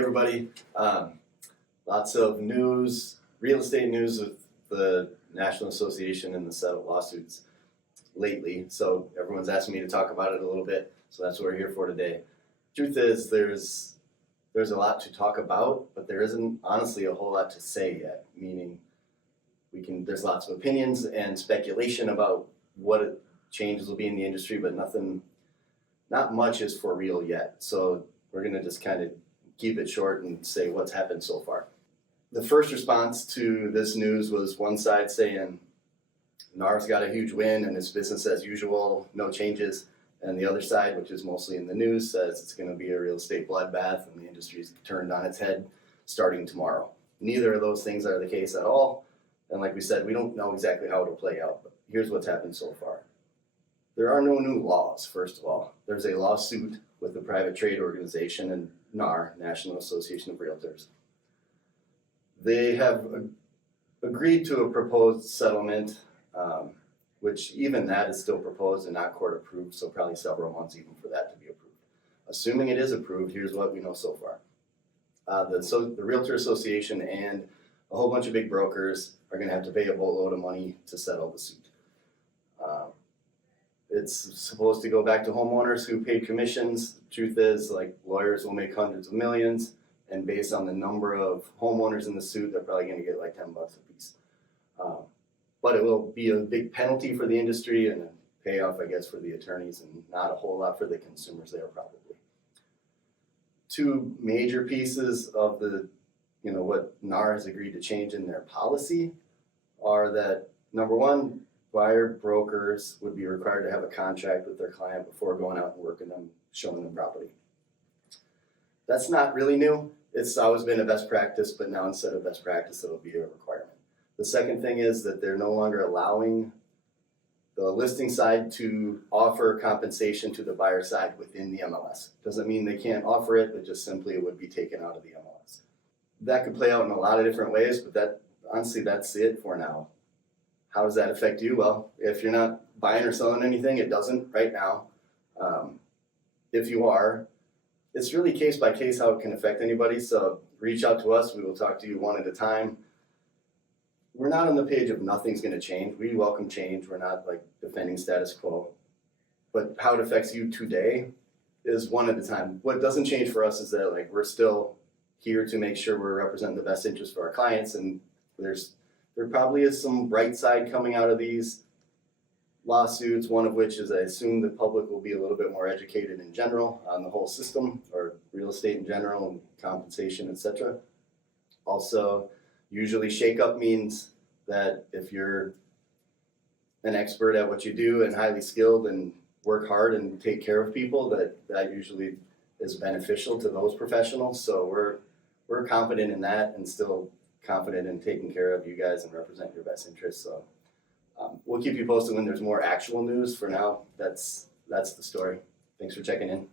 everybody. Lots of news, real estate news with the National Association and the settled lawsuits lately. So everyone's asking me to talk about it a little bit. So that's what we're here for today. Truth is, there's a lot to talk about, but there isn't honestly a whole lot to say yet. Meaning, there's lots of opinions and speculation about what changes will be in the industry, but not much is for real yet. So we're going to just kind of keep it short and say what's happened so far. The first response to this news was one side saying NAR's got a huge win and it's business as usual, no changes. And the other side, which is mostly in the news, says it's going to be a real estate bloodbath and the industry's turned on its head starting tomorrow. Neither of those things are the case at all. And like we said, we don't know exactly how it'll play out, but here's what's happened so far. There are no new laws, first of all. There's a lawsuit with the private trade organization and NAR, National Association of Realtors. They have agreed to a proposed settlement, which even that is still proposed and not court approved, so probably several months even for that to be approved. Assuming it is approved, here's what we know so far. The Realtor Association and a whole bunch of big brokers are going to have to pay a boatload of money to settle the suit. It's supposed to go back to homeowners who paid commissions. Truth is, like, lawyers will make hundreds of millions, and based on the number of homeowners in the suit, they're probably going to get like $10 a piece. But it will be a big penalty for the industry and a payoff, I guess, for the attorneys, and not a whole lot for the consumers there probably. Two major pieces of what NAR has agreed to change in their policy are that, number one, buyer brokers would be required to have a contract with their client before going out and working them, showing them property. That's not really new. It's always been a best practice, but now instead of best practice, it'll be a requirement. The second thing is that they're no longer allowing the listing side to offer compensation to the buyer side within the MLS. Doesn't mean they can't offer it, but just simply it would be taken out of the MLS. That could play out in a lot of different ways, but honestly, that's it for now. How does that affect you? Well, if you're not buying or selling anything, it doesn't right now. If you are, it's really case by case how it can affect anybody. So reach out to us. We will talk to you one at a time. We're not on the page of nothing's going to change. We welcome change. We're not like defending status quo. But how it affects you today is one at a time. What doesn't change for us is that we're still here to make sure we're representing the best interest for our clients. And there probably is some bright side coming out of these lawsuits, one of which is I assume the public will be a little bit more educated in general on the whole system or real estate in general and compensation, etc. Also, usually shakeup means that if you're an expert at what you do and highly skilled and work hard and take care of people, that usually is beneficial to those professionals. So we're confident in that and still confident in taking care of you guys and represent your best interests. So we'll keep you posted when there's more actual news. For now, that's the story. Thanks for checking in.